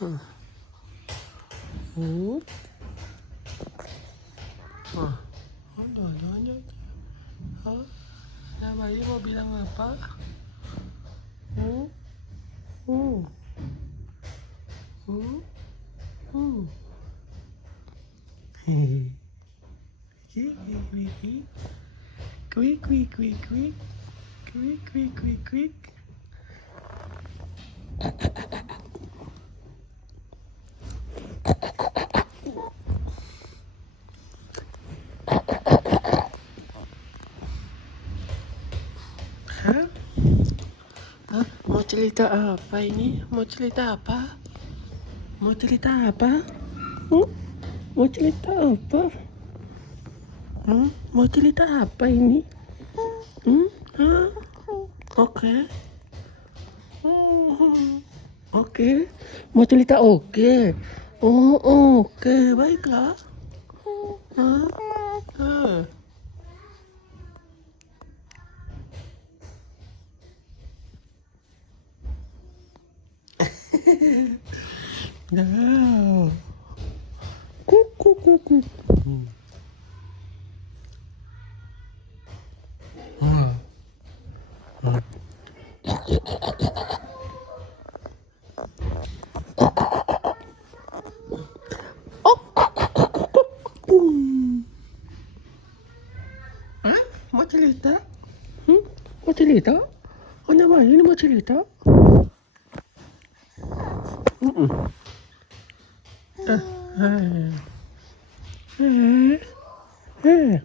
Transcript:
Oh. Ano? Bayi mau bilang apa? Quick, quick, quick, quick, quick, quick, quick, quick. Hah? Mau cerita apa ini? Mau cerita apa? Mau cerita apa? Mau cerita apa? Mau cerita apa ini? Oke. Oke. Mau cerita oke. Oh, oke. Baiklah. Hah? Nah. Kuku. Hah? Mau cerita? Mau cerita? Ano ba? Ini mau cerita? Eh.